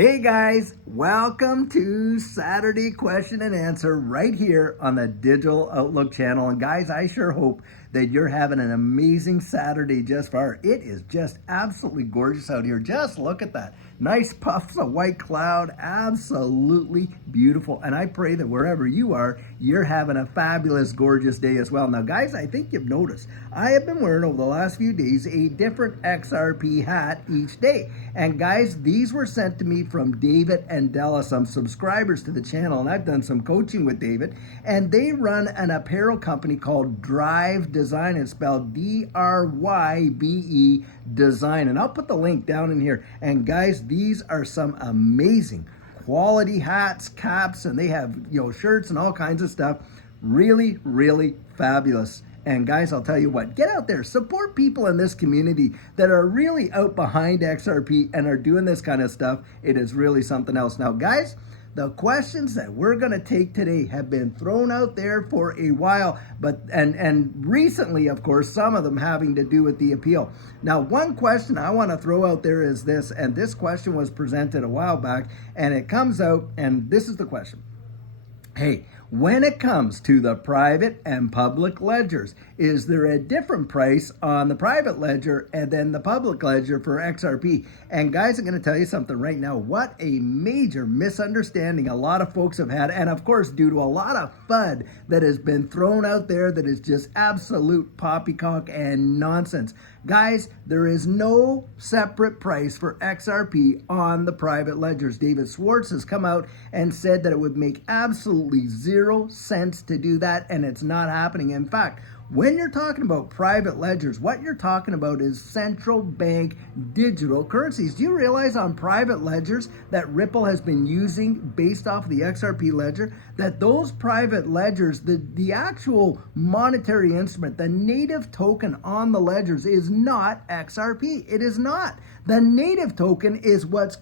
Hey guys, welcome to Saturday Question and Answer right here on the Digital Outlook channel. And guys, I sure hope that you're having an amazing Saturday just far. It is just absolutely gorgeous out here. Just look at that. Nice puffs of white cloud, absolutely beautiful. And I pray that wherever you are, you're having a fabulous, gorgeous day as well. Now guys, I think you've noticed, I have been wearing over the last few days a different XRP hat each day. And guys, these were sent to me from David and Della, some subscribers to the channel, and I've done some coaching with David, and they run an apparel company called Drive Design. It's spelled D-R-Y-B-E Design, and I'll put the link down in here. And guys, these are some amazing quality hats, caps, and they have, shirts and all kinds of stuff. Really, really fabulous. And guys, I'll tell you what, get out there, support people in this community that are really out behind XRP and are doing this kind of stuff. It is really something else. Now, guys, the questions that we're going to take today have been thrown out there for a while, but and recently, of course, some of them having to do with the appeal. Now, one question I want to throw out there is this, and this question was presented a while back, and it comes out, and this is the question. Hey, when it comes to the private and public ledgers, is there a different price on the private ledger and then the public ledger for XRP? And guys, I'm going to tell you something right now. What a major misunderstanding a lot of folks have had. And of course, due to a lot of FUD that has been thrown out there that is just absolute poppycock and nonsense. Guys, there is no separate price for XRP on the private ledgers. David Schwartz has come out and said that it would make absolutely 0 cents to do that, and it's not happening. In fact, when you're talking about private ledgers, what you're talking about is central bank digital currencies. Do you realize on private ledgers that Ripple has been using based off of the XRP ledger, that those private ledgers, the actual monetary instrument, the native token on the ledgers is not XRP. It is not. The native token is what's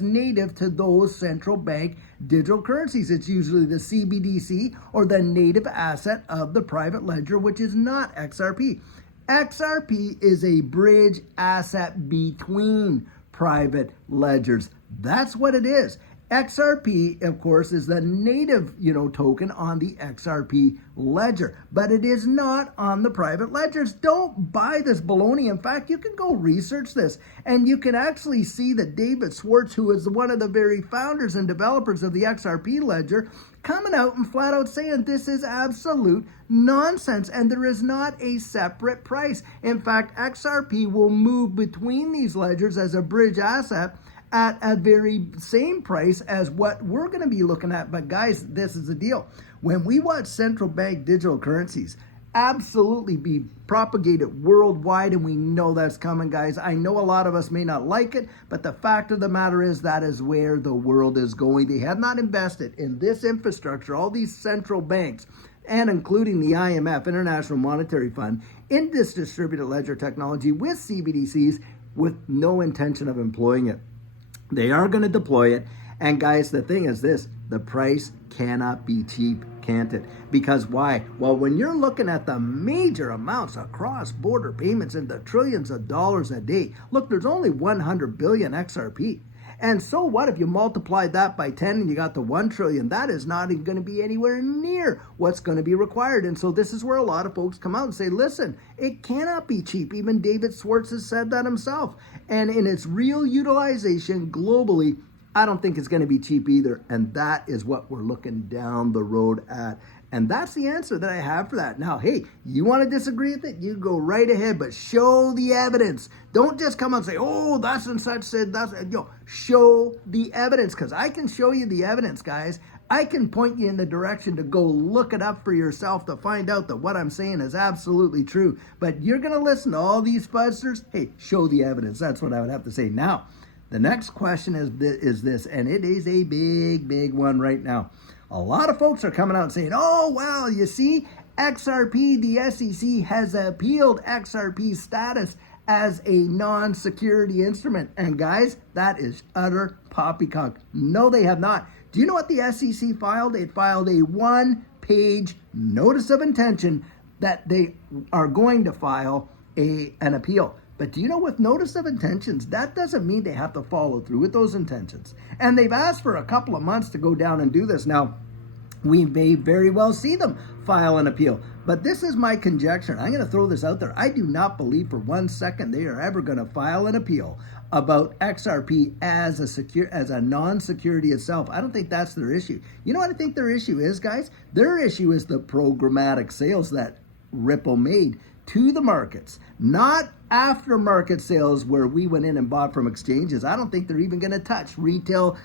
native to those central bank digital currencies. It's usually the CBDC or the native asset of the private ledger, which is not XRP. XRP is a bridge asset between private ledgers. That's what it is. XRP, of course, is the native, token on the XRP ledger, but it is not on the private ledgers. Don't buy this baloney. In fact, you can go research this, and you can actually see that David Schwartz, who is one of the very founders and developers of the XRP ledger, coming out and flat out saying this is absolute nonsense and there is not a separate price. In fact, XRP will move between these ledgers as a bridge asset at a very same price as what we're going to be looking at. But guys, this is the deal. When we watch central bank digital currencies absolutely be propagated worldwide, and we know that's coming, guys. I know a lot of us may not like it, but the fact of the matter is that is where the world is going. They have not invested in this infrastructure, all these central banks, and including the IMF, International Monetary Fund, in this distributed ledger technology with CBDCs with no intention of employing it. They are going to deploy it. And guys, the thing is this, the price cannot be cheap, can't it? Because why? Well, when you're looking at the major amounts of cross-border payments in the trillions of dollars a day, look, there's only 100 billion XRP. And so what if you multiply that by 10 and you got the 1 trillion? That is not even going to be anywhere near what's going to be required. And so this is where a lot of folks come out and say, listen, it cannot be cheap. Even David Schwartz has said that himself. And in its real utilization globally, I don't think it's going to be cheap either. And that is what we're looking down the road at. And that's the answer that I have for that. Now, hey, you want to disagree with it? You go right ahead, but show the evidence. Don't just come out and say, oh, that's and such said, that's, show the evidence, because I can show you the evidence, guys. I can point you in the direction to go look it up for yourself to find out that what I'm saying is absolutely true. But you're going to listen to all these fuzzers? Hey, show the evidence. That's what I would have to say. Now, the next question is this, and it is a big, big one right now. A lot of folks are coming out and saying, oh, well, you see, XRP, the SEC has appealed XRP's status as a non-security instrument. And guys, that is utter poppycock. No, they have not. Do you know what the SEC filed? It filed a 1-page notice of intention that they are going to file an appeal. But do you know, with notice of intentions, that doesn't mean they have to follow through with those intentions. And they've asked for a couple of months to go down and do this. Now, we may very well see them file an appeal. But this is my conjecture. I'm going to throw this out there. I do not believe for 1 second they are ever going to file an appeal about XRP as a non-security itself. I don't think that's their issue. You know what I think their issue is, guys? Their issue is the programmatic sales that Ripple made to the markets, not aftermarket sales where we went in and bought from exchanges. I don't think they're even going to touch retail,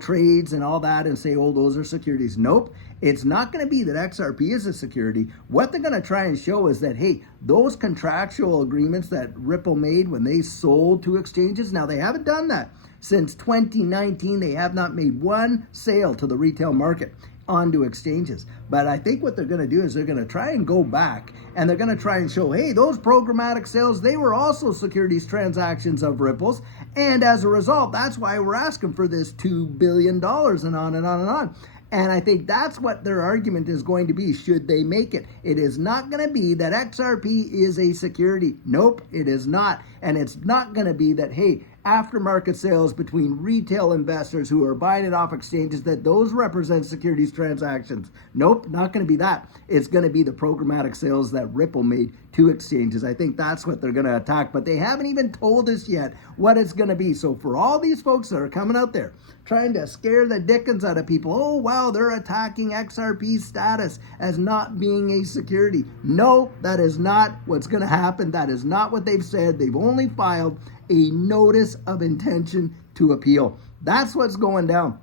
trades and all that and say, oh, those are securities. Nope. It's not going to be that XRP is a security. What they're going to try and show is that, hey, those contractual agreements that Ripple made when they sold to exchanges, now they haven't done that. Since 2019, they have not made one sale to the retail market onto exchanges. But I think what they're going to do is they're going to try and go back and they're going to try and show, hey, those programmatic sales, they were also securities transactions of Ripple's. And as a result, that's why we're asking for this $2 billion and on and on and on. And I think that's what their argument is going to be, should they make it. It is not going to be that XRP is a security. Nope, it is not. And it's not going to be that, hey, aftermarket sales between retail investors who are buying it off exchanges, that those represent securities transactions. Nope, not going to be that. It's going to be the programmatic sales that Ripple made to exchanges. I think that's what they're going to attack, but they haven't even told us yet what it's going to be. So for all these folks that are coming out there trying to scare the dickens out of people, oh, wow, they're attacking XRP's status as not being a security. No, that is not what's going to happen. That is not what they've said. They've only filed a notice of intention to appeal. That's what's going down.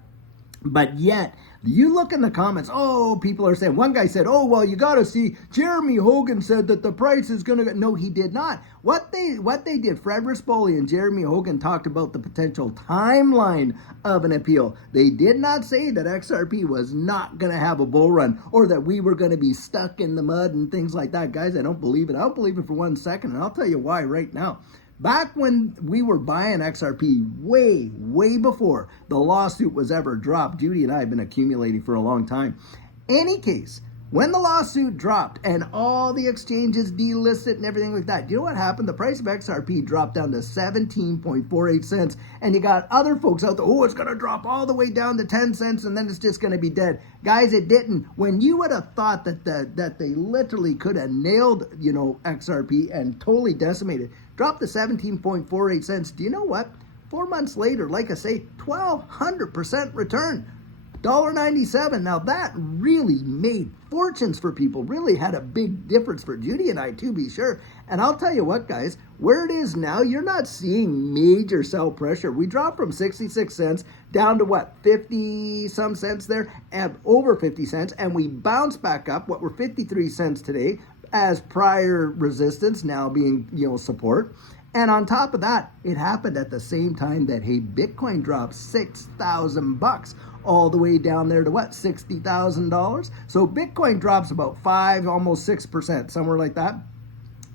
But yet, you look in the comments, oh, people are saying, one guy said, oh, well, you got to see, Jeremy Hogan said that the price is going to go. No, he did not. What they did, Fred Rispoli and Jeremy Hogan talked about the potential timeline of an appeal. They did not say that XRP was not going to have a bull run or that we were going to be stuck in the mud and things like that. Guys, I don't believe it. I don't believe it for 1 second, and I'll tell you why right now. Back when we were buying XRP way before the lawsuit was ever dropped, Judy and I have been accumulating for a long time. Any case, when the lawsuit dropped and all the exchanges delisted and everything like that, do you know what happened? The price of XRP dropped down to 17.48 cents, and you got other folks out there, oh, it's going to drop all the way down to 10 cents and then it's just going to be dead. Guys, it didn't. When you would have thought that they literally could have nailed, XRP and totally decimated, dropped to 17.48 cents. Do you know what? 4 months later, like I say, 1,200% return. $1.97. Now that really made fortunes for people, really had a big difference for Judy and I, to be sure. And I'll tell you what, guys, where it is now, you're not seeing major sell pressure. We dropped from 66 cents down to what, 50 some cents there, and over 50 cents, and we bounced back up, what were 53 cents today as prior resistance, now being, support. And on top of that, it happened at the same time that, hey, Bitcoin dropped $6,000 all the way down there to what, $60,000? So Bitcoin drops about 5, almost 6%, somewhere like that.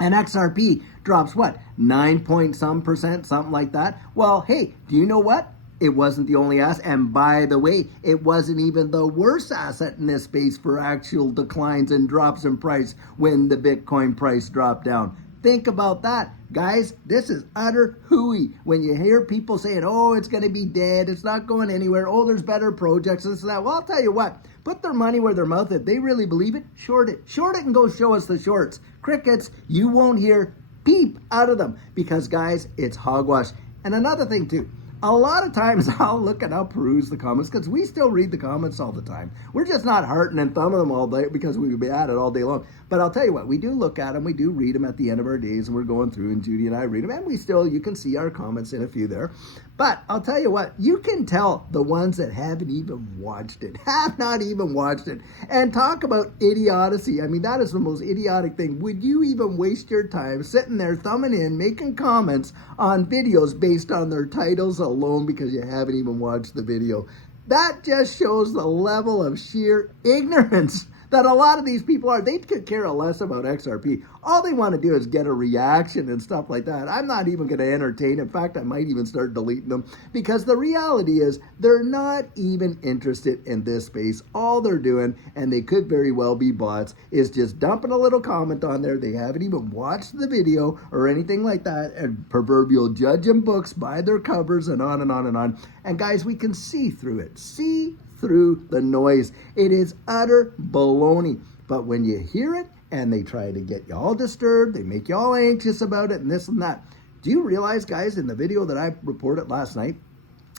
And XRP drops what, 9 point some percent, something like that. Well, hey, do you know what? It wasn't the only asset. And by the way, it wasn't even the worst asset in this space for actual declines and drops in price when the Bitcoin price dropped down. Think about that. Guys, this is utter hooey. When you hear people saying, oh, it's going to be dead, it's not going anywhere, oh, there's better projects, this and that. Well, I'll tell you what, put their money where their mouth is. If they really believe it, short it. Short it and go show us the shorts. Crickets, you won't hear peep out of them because, guys, it's hogwash. And another thing, too. A lot of times I'll look and I'll peruse the comments because we still read the comments all the time. We're just not hearting and thumbing them all day because we've been at it all day long. But I'll tell you what, we do look at them, we do read them at the end of our days, and we're going through, and Judy and I read them, and you can see our comments in a few there. But I'll tell you what, you can tell the ones that haven't even watched it, have not even watched it, and talk about idiocy. I mean, that is the most idiotic thing. Would you even waste your time sitting there thumbing in, making comments on videos based on their titles alone because you haven't even watched the video? That just shows the level of sheer ignorance that a lot of these people are. They could care less about XRP. All they want to do is get a reaction and stuff like that. I'm not even going to entertain. In fact, I might even start deleting them, because the reality is they're not even interested in this space. All they're doing, and they could very well be bots, is just dumping a little comment on there. They haven't even watched the video or anything like that, and proverbial judging books by their covers, and on and on and on. And guys, we can see through it. See through the noise. It is utter baloney. But when you hear it and they try to get you all disturbed, they make you all anxious about it and this and that. Do you realize, guys, in the video that I reported last night,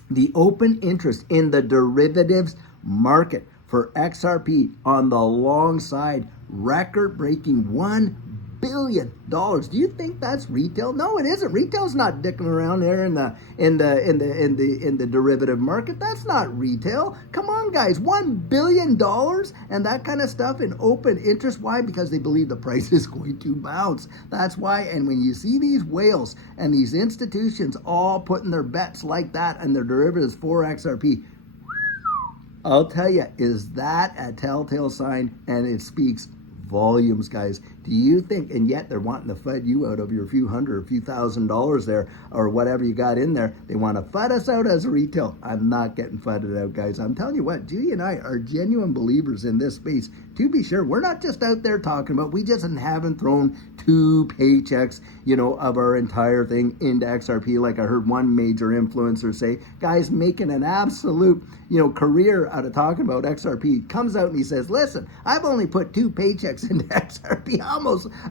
the open interest in the derivatives market for XRP on the long side, record-breaking $1 billion. Do you think that's retail? No, it isn't. Retail's not dicking around there in the derivative market. That's not retail. Come on, guys, $1 billion and that kind of stuff in open interest. Why? Because they believe the price is going to bounce. That's why. And when you see these whales and these institutions all putting their bets like that and their derivatives for XRP, I'll tell you, is that a telltale sign? And it speaks volumes, guys. Do you think, and yet they're wanting to FUD you out of your few hundred or few $1,000s there, or whatever you got in there. They want to FUD us out as a retail. I'm not getting FUDed out, guys. I'm telling you what, Judy and I are genuine believers in this space. To be sure, we're not just out there talking about, we just haven't thrown 2 paychecks, of our entire thing into XRP. Like I heard one major influencer say, guys making an absolute, career out of talking about XRP, comes out and he says, listen, I've only put 2 paychecks into XRP. I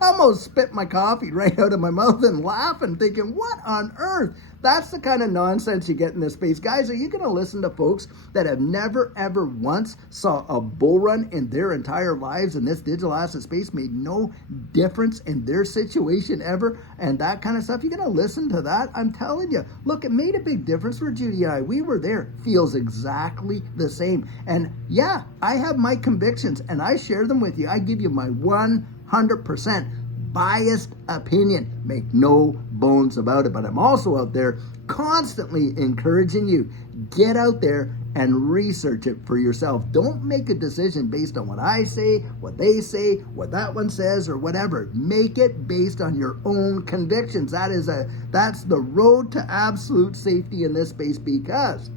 almost spit my coffee right out of my mouth and laughing, thinking, what on earth? That's the kind of nonsense you get in this space. Guys, are you going to listen to folks that have never, ever once saw a bull run in their entire lives, and this digital asset space made no difference in their situation ever, and that kind of stuff? You're going to listen to that? I'm telling you. Look, it made a big difference for Judy and I. We were there. Feels exactly the same. And yeah, I have my convictions, and I share them with you. I give you my 100% biased opinion. Make no bones about it. But I'm also out there constantly encouraging you, get out there and research it for yourself. Don't make a decision based on what I say, what they say, what that one says, or whatever. Make it based on your own convictions. That's the road to absolute safety in this space, because,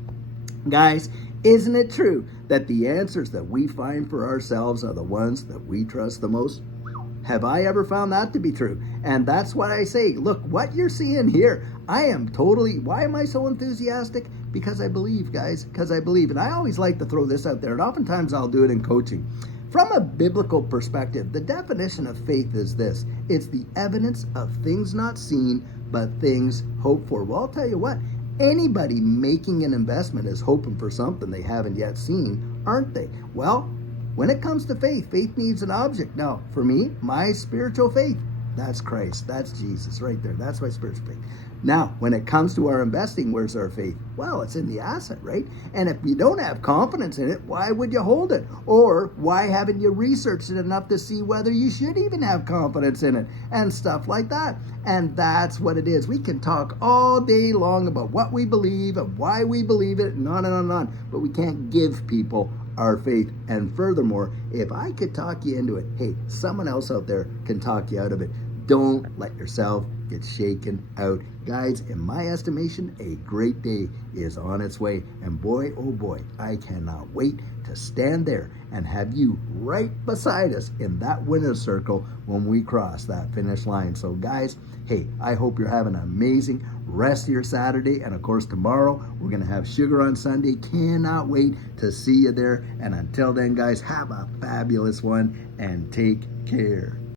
guys, isn't it true that the answers that we find for ourselves are the ones that we trust the most? Have I ever found that to be true? And that's what I say. Look, what you're seeing here, I am totally, why am I so enthusiastic? Because I believe, guys, because I believe. And I always like to throw this out there, and oftentimes I'll do it in coaching. From a biblical perspective, the definition of faith is this: it's the evidence of things not seen, but things hoped for. Well, I'll tell you what, anybody making an investment is hoping for something they haven't yet seen, aren't they? Well, when it comes to faith, faith needs an object. Now, for me, my spiritual faith, that's Christ. That's Jesus right there. That's my spiritual faith. Now, when it comes to our investing, where's our faith? Well, it's in the asset, right? And if you don't have confidence in it, why would you hold it? Or why haven't you researched it enough to see whether you should even have confidence in it? And stuff like that. And that's what it is. We can talk all day long about what we believe and why we believe it, and on and on and on. But we can't give people our faith. And furthermore, if I could talk you into it, hey, someone else out there can talk you out of it. Don't let yourself get shaken out. Guys, in my estimation, a great day is on its way. And boy, oh boy, I cannot wait to stand there and have you right beside us in that winner's circle when we cross that finish line. So guys, hey, I hope you're having an amazing rest of your Saturday. And of course, tomorrow we're going to have Sugar on Sunday. Cannot wait to see you there. And until then, guys, have a fabulous one and take care.